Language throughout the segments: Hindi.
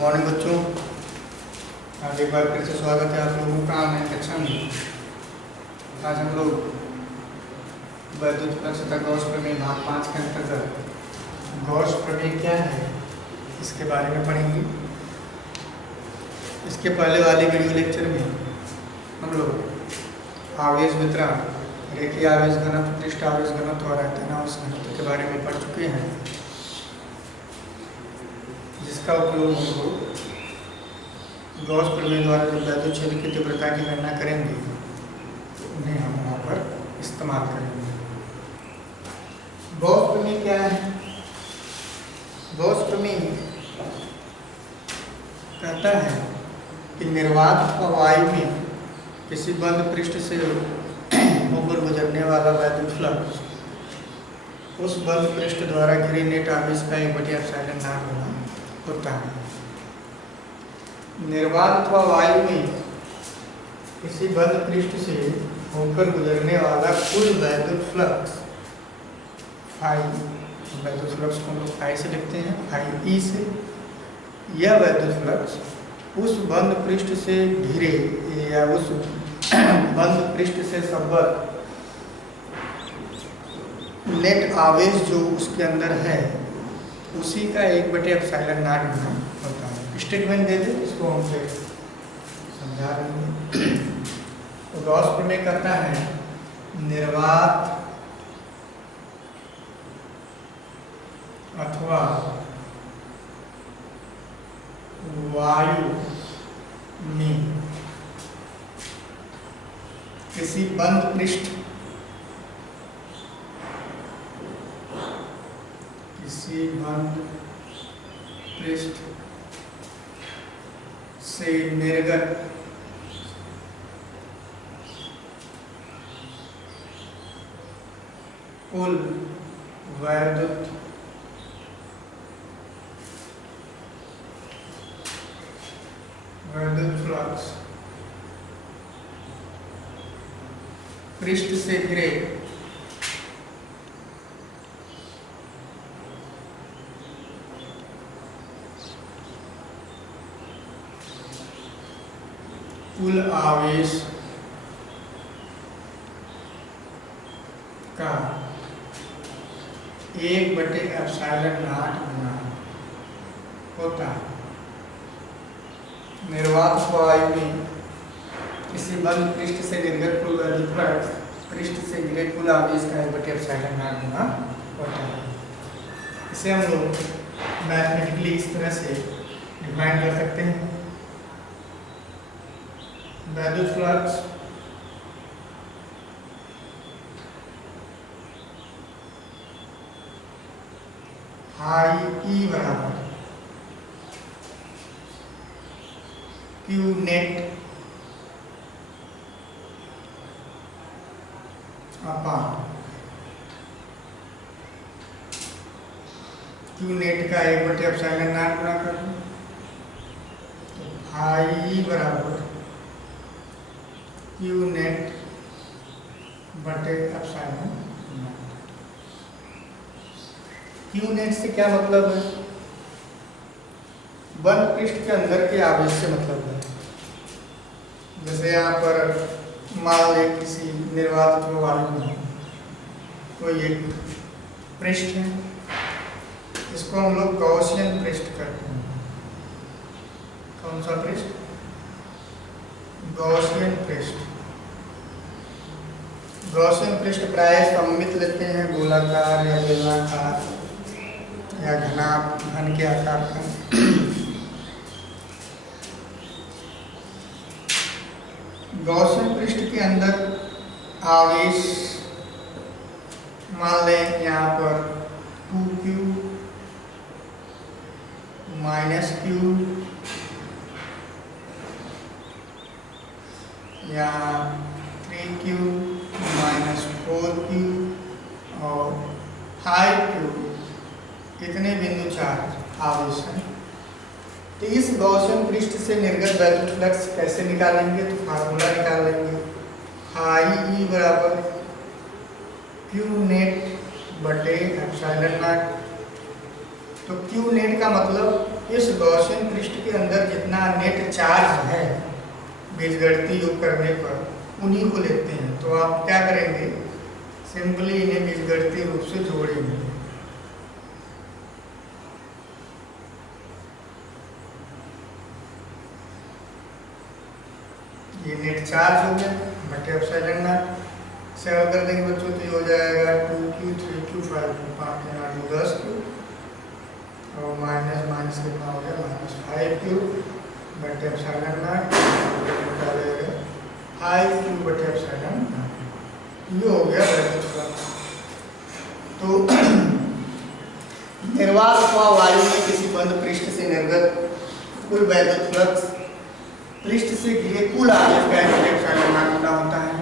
मॉर्निंग बच्चों, आज एक बार फिर से स्वागत है आप लोगों का ऑनलाइन कक्षा में। आज हम लोग वैद्युत फ्लक्स तथा गॉस प्रमेय भाग 5 के अंतर्गत गॉस प्रमेय क्या है इसके बारे में पढ़ेंगे। इसके पहले वाले वीडियो लेक्चर में हम लोग आवेश वितरण, रेखीय आवेश घनत्व, पृष्ठ आवेश घनत्व और आयतन आवेश घनत्व के बारे में पढ़ चुके हैं, जिसका उपयोग हम लोग गॉस प्रमेय द्वारा जो वैद्युत क्षेत्र की तीव्रता की गणना करेंगे उन्हें हम यहाँ पर इस्तेमाल करेंगे। गॉस प्रमेय क्या है? गॉस प्रमेय कहता है कि निर्वात वायु में किसी बंद पृष्ठ से होकर गुजरने वाला वैद्युत फ्लक्स उस बंद पृष्ठ द्वारा घिरे नेट आवेश का 1/ε0 गुना होता है। निर्वात अथवा वायु में किसी बंद पृष्ठ से होकर गुजरने वाला कुल वैद्युत फ्लक्स फाई, वैद्युत फ्लक्स को हम लोग फाई से लिखते हैं, फाई ई से, यह वैद्युत फ्लक्स उस बंद पृष्ठ से घिरे या उस बंद पृष्ठ से संबद्ध नेट आवेश जो उसके अंदर है उसी का 1/ε0 गुना होता है। स्टेटमेंट दे दे, इसको हम फिर समझा देंगे। तो गॉस प्रमेय कहता है निर्वात अथवा वायु में किसी बंद पृष्ठ से निर्गत कुल वैद्युत फ्लक्स पृष्ठ से घिरे कुल आवेश का 1/ε0 गुना होता है। निर्वात वायु में किसी बंद पृष्ठ से निर्गत कुल वैद्युत फ्लक्स पृष्ठ से घिरे कुल आवेश का 1/ε0 गुना होता है। इसे हम लोग मैथमेटिकली इस तरह से डिफाइन कर सकते हैं। वैद्युत फ्लक्स फाई ई बराबर क्यू नेट अपान क्यू नेट का 1/ε0 गुना कर दो, तो फाई ई बराबर क्यू नेट बटे एप्सिलॉन। क्यू नेट से क्या मतलब है? बंद पृष्ठ के अंदर के आवेश से मतलब है। जैसे यहाँ पर मान लें किसी निर्वात वायु में कोई एक पृष्ठ है, इसको हम लोग गॉसियन पृष्ठ कहते हैं। कौन सा पृष्ठ? गॉसियन पृष्ठ। गॉसियन पृष्ठ प्रायः सममित लेते हैं, गोलाकार या बेलनाकार या घन के आकार का। गॉसियन पृष्ठ के अंदर आवेश मान लें यहाँ पर 2q माइनस q या 3q माइनस 4q और 5q इतने बिंदु चार्ज आवेश हैं। तो इस गॉसियन पृष्ठ से निर्गत वैद्युत फ्लक्स कैसे निकालेंगे? तो फार्मूला निकाल लेंगे। फाई ई बराबर क्यू नेट बटे एप्सिलॉन नॉट। तो क्यू नेट का मतलब इस गॉसियन पृष्ठ के अंदर जितना नेट चार्ज है बीजगणितीय योग करने पर उन्हीं को लेते हैं। तो आप क्या करेंगे, सिंपली इन्हें बीजगणितीय रूप से जोड़ेंगे। ये नेट चार्ज हो गया बटे एप्सिलॉन नॉट से हल कर देंगे बच्चों, तो ये हो जाएगा 2q 3q 5q 5 के 8 10 q और माइनस माइनस कितना हो गया -5q बटे एप्सिलॉन नॉट निकालेगा 5q बटे एप्सिलॉन नॉट। ये हो गया वैद्युत फ्लक्स। तो निर्वात अथवा वायु में किसी बंद पृष्ठ से निर्गत कुल वैद्युत फ्लक्स पृष्ठ से घिरे कुल आवेश का एप्सिलॉन नॉट गुना होता है।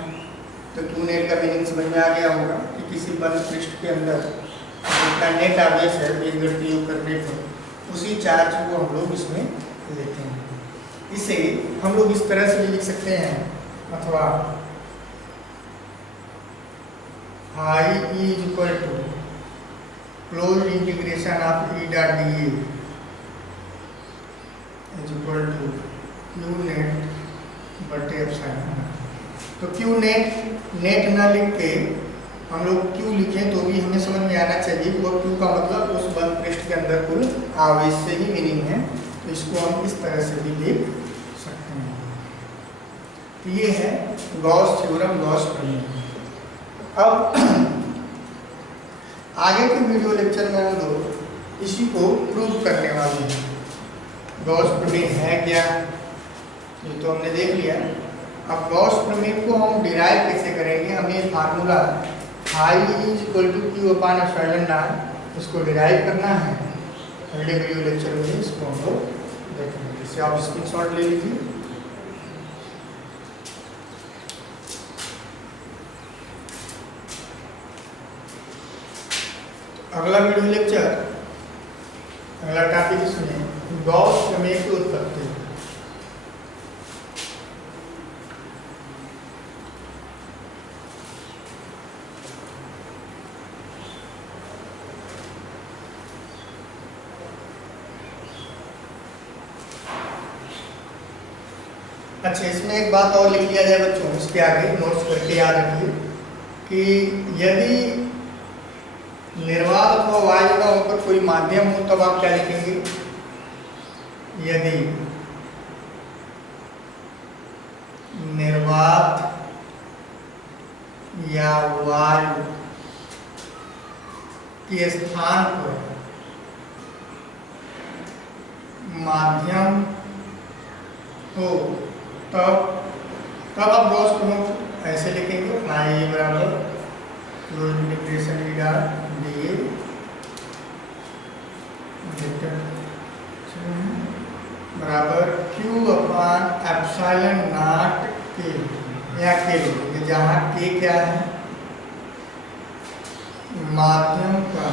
तो क्यू नेट का मीनिंग समझ में आ गया होगा कि किसी बंद पृष्ठ के अंदर जितना नेट आवेश है बीजगणितीय योग करने पर उसी चार्ज को हम लोग इसमें लेते हैं। इसे हम लोग इस तरह से भी लिख सकते हैं, अथवा I is equal to closed integration of E dot dA is equal to Q net बटे एप्सिलॉन। तो Q नेट ना लिख के हम लोग Q लिखें तो भी हमें समझ में आना चाहिए कि वो Q का मतलब उस बंद पृष्ठ के अंदर कुल आवेश से ही मीनिंग है। तो इसको हम इस तरह से भी लिख सकते हैं। तो ये है गॉस थ्योरम, गॉस प्रमेय। अब आगे के वीडियो लेक्चर में हम लोग इसी को प्रूव करने वाले हैं। गॉस प्रमेय है क्या, ये तो हमने देख लिया। अब गॉस प्रमेय को हम डिराइव कैसे करेंगे, हमें formula I is equal to Q upon epsilon not इसको डिराइव करना है। अगले वीडियो लेक्चर में इसको हम लोग देखेंगे। इससे आप स्क्रीनशॉट ले लीजिए। अगला वीडियो लेक्चर, अगला टॉपिक इसमें गॉस प्रमेय की उत्पत्ति। अच्छा, इसमें एक बात और लिख लिया जाए बच्चों, इसके आगे नोट्स करके याद रखिए कि यदि निर्वात अथवा वायु का ऊपर कोई माध्यम हो तब आप क्या लिखेंगे, यदि निर्वात या वायु के स्थान पर माध्यम हो तब आप गॉस प्रमेय ऐसे लिखेंगे। I बराबर close integration E dot dA बराबर Q upon epsilon not K, या K लिखेंगे जहाँ K क्या है, माध्यम का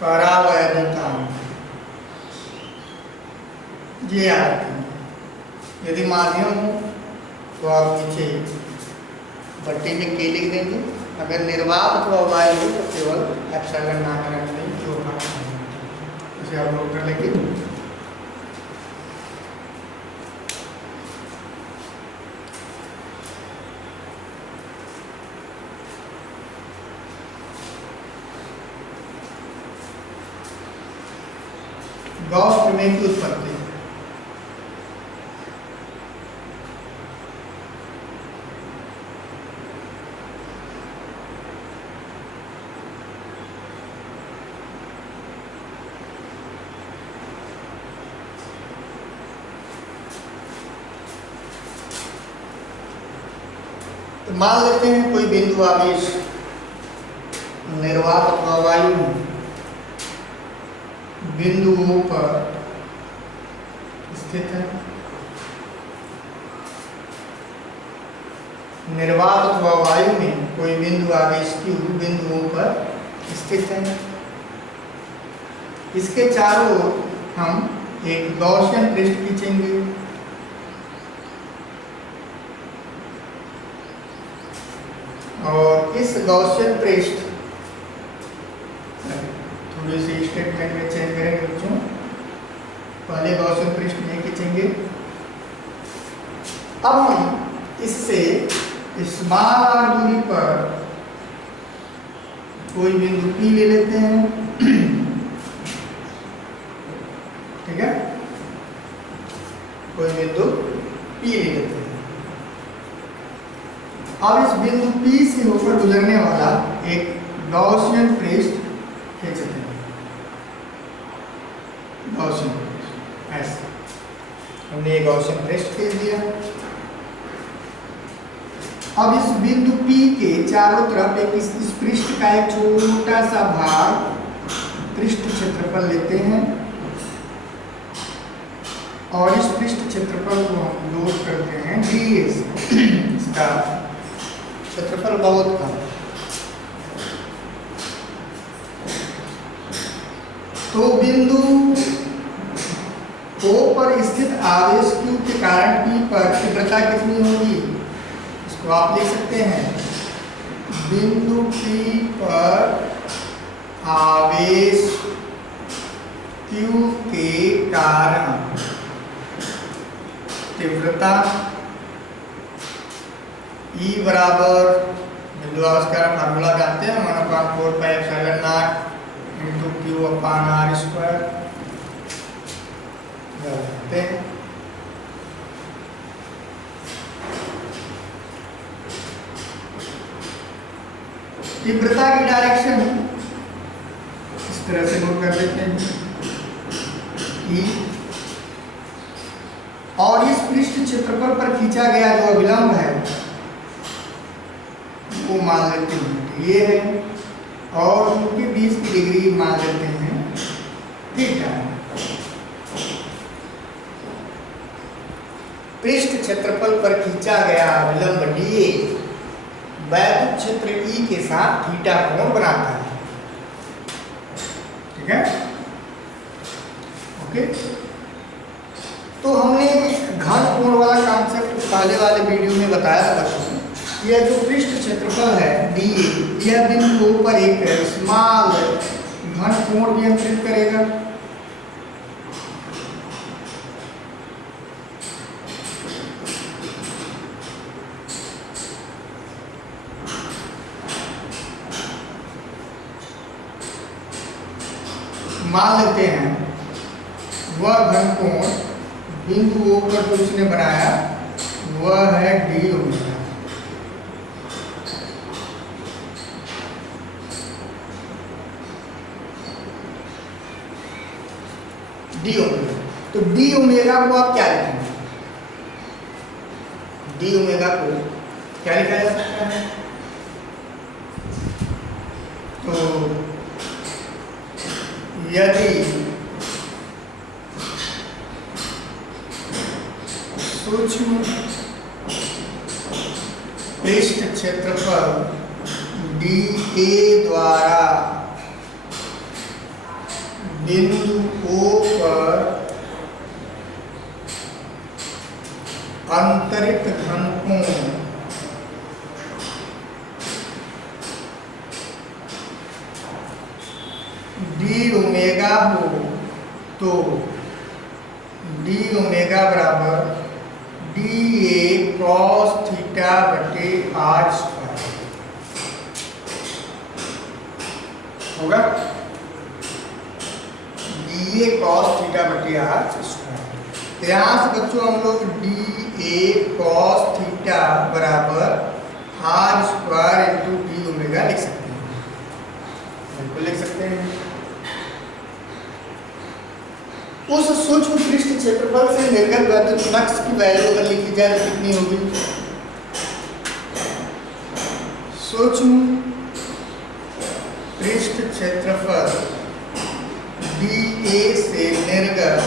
परावैद्युतांक। ये याद रखेंगे। यदि माध्यम हो तो आप नीचे बट्टी में K लिख देंगे, अगर निर्वात अथवा वायु हो तो केवल एप्सिलॉन नॉट रख देंगे जो इसे आप लोग कर लेंगे। गॉस प्रमेय की उत्पत्ति। तो मान लेते हैं कोई बिंदु आवेश निर्वात अथवा वायु बिंदुओं पर स्थित है। निर्वात अथवा वायु में कोई बिंदु आवेश Q बिंदुओं पर स्थित है। इसके चारों ओर हम एक गॉसियन पृष्ठ खींचेंगे। और इस गॉसियन पृष्ठ थोड़ी सी स्टेटमेंट में चेंज पहले गॉसियन पृष्ठ नहीं खींचेंगे। अब हम इससे स्मॉल आर दूरी पर कोई बिंदु P ले लेते हैं, ठीक है, कोई बिंदु P ले लेते हैं। अब इस बिंदु P से होकर गुजरने वाला एक गॉसियन पृष्ठ खींचते हैं, गॉसियन पृष्ठ ऐसे हमने एक गॉसियन पृष्ठ खींच दिया। अब इस बिंदु P के चारों तरफ एक इस पृष्ठ का एक छोटा सा भाग पृष्ठ क्षेत्रफल लेते हैं और इस पृष्ठ क्षेत्रफल को हम लोड करते हैं ds। इसका क्षेत्रफल बहुत कम, तो बिंदु O पर स्थित आवेश Q के कारण P पर तीव्रता कितनी होगी, इसको आप लिख सकते हैं बिंदु P पर आवेश Q के कारण तीव्रता E बराबर बिंदु आवेश का फार्मूला जानते हैं 1/4πε0 इंटू Q अपान R स्क्वायर जानते हैं। तीव्रता की डायरेक्शन इस तरह से नोट कर देते हैं E, और इस पृष्ठ क्षेत्रफल पर खींचा गया जो अभिलंब है वो मान लेते हैं ये है, और उनके बीच की डिग्री मान लेते हैं थीटा। पृष्ठ क्षेत्रफल पर खींचा गया अभिलंब DA वैद्युत क्षेत्र E के साथ थीटा कोण बनाता है, ठीक है, ओके। तो हमने घन कोण वाला कॉन्सेप्ट पहले वाले वीडियो में बताया था बच्चों। यह जो पृष्ठ क्षेत्रफल है DA, यह बिंदु पर एक स्मॉल घन कोण भी अंतरित करेगा। मान लेते हैं वह घन कोण बिंदु O पर जो उसने बनाया वह है D ओमेगा। डी ओमेगा, तो डी ओमेगा को आप क्या लिखेंगे, डी ओमेगा को क्या लिखा जा सकता है, तो यदि सूक्ष्म पृष्ठ क्षेत्रफल DA द्वारा बिंदु O पर अंतरित घन कोण डी ओमेगा हो तो डी ओमेगा बराबर DA cos थीटा बटे R स्क्वायर होगा। DA cos थीटा बटे R स्क्वायर। यहाँ से बच्चों हम लोग DA cos थीटा बराबर R square into D omega लिख सकते हैं, बिल्कुल लिख सकते हैं। उस सूक्ष्म पृष्ठ क्षेत्रफल से निर्गत वैद्युत फ्लक्स की वैल्यू अगर लिखी जाए तो कितनी होगी, सूक्ष्म पृष्ठ क्षेत्रफल DA से निर्गत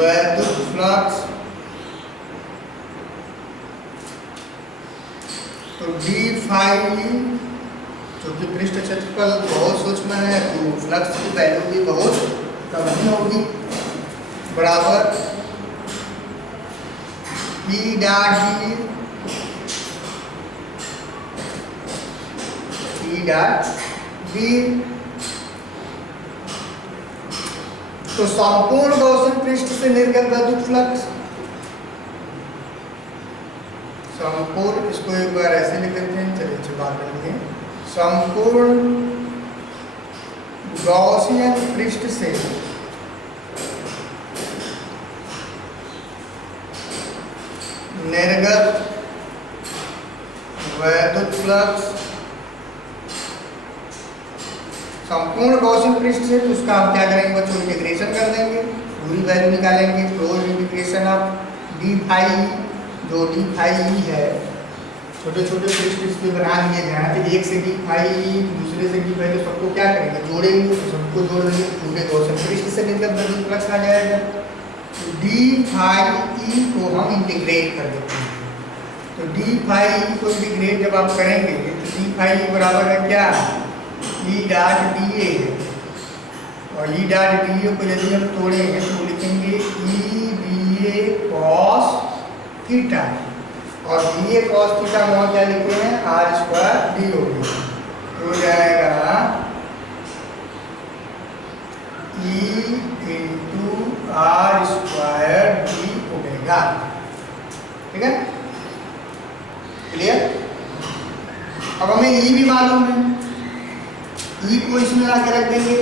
वैद्युत फ्लक्स तो D फाई, क्योंकि पृष्ठ क्षेत्रफल बहुत सूक्ष्म है तो फ्लक्स की वैल्यू भी बहुत कम ही होगी, बराबर P डॉट D तो संपूर्ण गॉसियन पृष्ठ से निर्गत वैद्युत फ्लक्स, संपूर्ण, इसको एक बार ऐसे लिख देते हैं, चलिए बात कर लेते हैं। संपूर्ण गॉसियन पृष्ठ से निर्गत वैद्युत फ्लक्स, संपूर्ण गॉसियन पृष्ठ से, तो उसका हम क्या करेंगे बच्चों, इंटीग्रेशन कर देंगे, पूरी वैल्यू निकालेंगे। Close integration of d phi, जो डी फाई है, छोटे छोटे पृष्ठ इसके बना दिए जाए, तो एक से डी फाई, दूसरे से डी फाई, तो सबको क्या करेंगे, जोड़ेंगे, तो सबको जोड़ देंगे, पूरे गॉसियन पृष्ठ से निर्गत वैद्युत फ्लक्स आ जाएगा। डी फाई ई को हम इंटीग्रेट कर देते हैं, तो डी फाई ई को इंटीग्रेट जब आप करेंगे तो डी फाई ई बराबर है क्या, ई डॉट डी ए है, और ई डॉट डी ए को यदि हम तोड़ेंगे तो लिखेंगे ई बी ए कॉस थीटा, और बी ए कॉस थीटा वहाँ क्या लिखते हैं, आर स्क्वायर डी हो गया, तो हो जाएगा E into R square d omega. ठीक है, क्लियर। अब हमें ई भी मालूम है, ई को इसमें आके रख देंगे,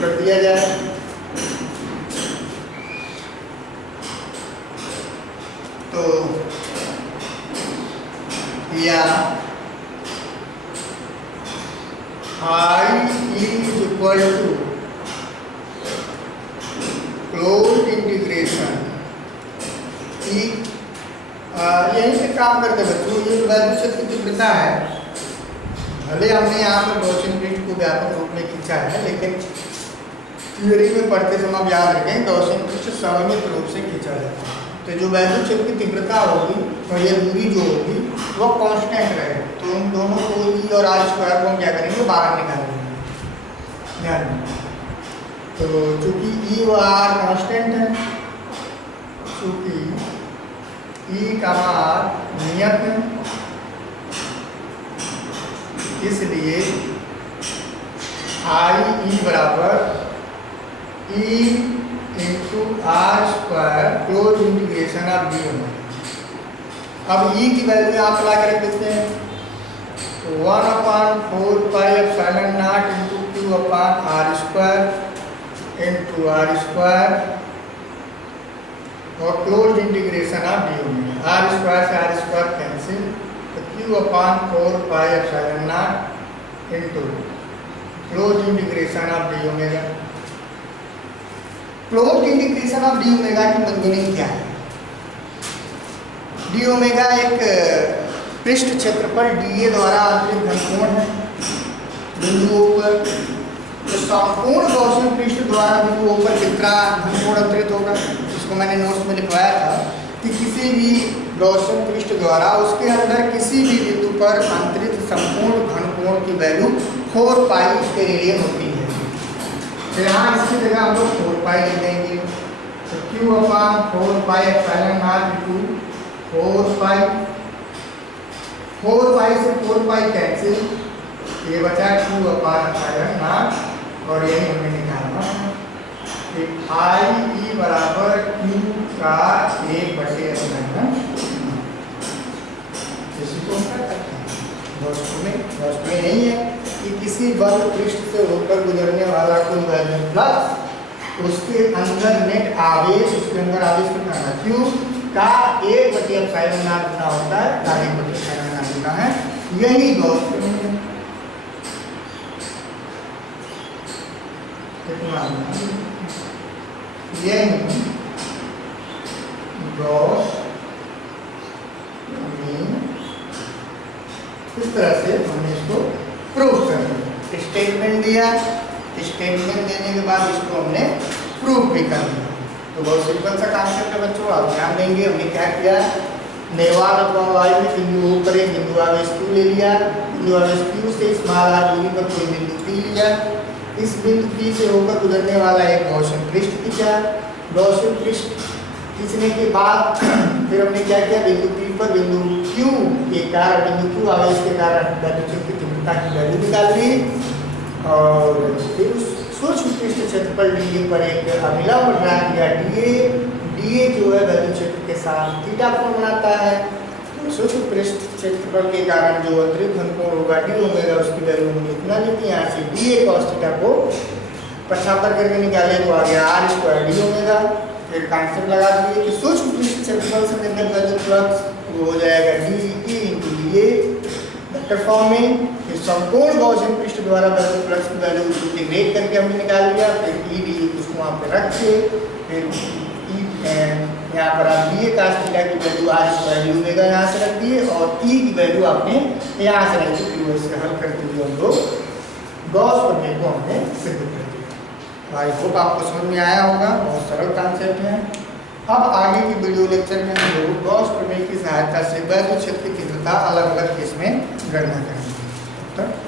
कर दिया जाए, तो या I is equal to close integration E, यहीं से काम करते बच्चों, ये वैद्युत क्षेत्र की तीव्रता है, भले हमने यहाँ पर गॉसियन पृष्ठ को व्यापक रूप में खींचा है, लेकिन थ्योरी में पढ़ते समय आप याद रखें गॉसियन पृष्ठ सममित रूप से खींचा जाता है, तो जो वैद्युत क्षेत्र की तीव्रता होगी और ये दूरी जो होगी वो कांस्टेंट रहेगी, तो उन दोनों को ई और आर स्क्वायर को हम क्या करेंगे, बाहर निकालेंगे, ध्यान रखें। तो चूंकि ई व आर कांस्टेंट है, चूंकि ई का आर नियत है, इसलिए आई ई बराबर E into R square close integration of D omega. अब ई की वैल्यू आप ला कर देते हैं, तो 1/4 pi epsilon naught into Q upon R square into R square और close integration of D omega, R square से आर स्क्वायर कैंसिल, तो Q upon 4 pi epsilon naught into close integration of D omega. Close integration of D omega की मीनिंग क्या है, डी ओमेगा एक पृष्ठ क्षेत्रफल डी ए द्वारा आंतरिक घनकोण है बिंदुओं पर, तो संपूर्ण गॉसियन पृष्ठ द्वारा बिंदुओं पर कितना घनकोण अंतरित होगा, इसको मैंने नोट्स में लिखवाया था कि किसी भी गॉसियन पृष्ठ द्वारा उसके अंदर किसी भी बिंदु पर अंतरित संपूर्ण घनकोण की वैल्यू 4 पाई के रेडियन होती है, तो यहाँ इसकी जगह हम लोग 4 पाई लिख देंगे, तो Q upon 4 pi epsilon naught into 4 पाई, 4 पाई से 4 पाई कैंसिल, ये बचा क्यू अपॉन एप्सिलॉन नॉट, और यही हमें निकालना है कि आई ई बराबर क्यू का 1/एप्सिलॉन, इसी को क्या करते हैं दोस्तों में नहीं है कि किसी बल पृष्ठ से होकर गुजरने वाला कोई वैद्युत फ्लक्स, उसके अंदर नेट आवेश, उसके अंदर आवेश कितना है, क्यू का 1/एप्सिलॉन नॉट गुना होता है, का 1/एप्सिलॉन नॉट गुना है, यही गॉस कितना, यही गॉस इस तरह से हमने इसको प्रूव कर दिया, स्टेटमेंट दिया, स्टेटमेंट देने के बाद इसको हमने प्रूव भी कर दिया। तो बहुत सिंपल सा कॉन्सेप्ट है बच्चों, आप ध्यान देंगे। हमने क्या किया, नेवार अथवा वायु में बिंदु O पर एक बिंदु आवेश Q ले लिया, बिंदु आवेश Q से स्मॉल r दूरी पर कोई बिंदु P लिया, इस बिंदु P से होकर गुजरने वाला एक गॉसियन पृष्ठ खींचा, गॉसियन पृष्ठ खींचने के बाद फिर हमने क्या किया, बिंदु P पर बिंदु Q के कारण, बिंदु Q आवेश के कारण वैद्युत क्षेत्र की तीव्रता की वैल्यू निकाल ली, और फिर उस सूक्ष्म पृष्ठ क्षेत्रफल डीए पर एक अभिलंब ड्रा किया। डीए जो है वैल्यू क्षेत्र के साथ थीटा कोण बनाता है। सूक्ष्म पृष्ठ क्षेत्रफल के कारण जो अतिरिक्त घनकोण होगा डी ओमेगा, उसकी वैल्यू हमने इतना ली थी। यहाँ से डीए कॉस थीटा को पक्षांतर करके निकाले तो आ गया आर स्क्वायर डी ओमेगा। फिर कांसेप्ट लगा दिए कि सूक्ष्म पृष्ठ क्षेत्रफल से निर्गत वैद्युत फ्लक्स वो हो जाएगा D into DA vector form में। फिर संपूर्ण गॉसियन पृष्ठ द्वारा वैद्युत फ्लक्स की वैल्यू इंटीग्रेट करके हमने निकाल लिया। फिर ई डी उसको वहाँ पे रख के फिर यहाँ पर आप डीए कास थीटा की value R square d omega यहाँ से रख दिए और ई की वैल्यू आपने यहाँ से रख दी। फिर वैसे हल करते हुए हम लोग गॉस प्रमेय को हमने सिद्ध कर दिया। आई होप आपको समझ में आया होगा, बहुत सरल कॉन्सेप्ट है। अब आगे की वीडियो लेक्चर में हम लोग गॉस प्रमेय की सहायता से वैद्युत क्षेत्र की तीव्रता अलग अलग केस में गणना करेंगे।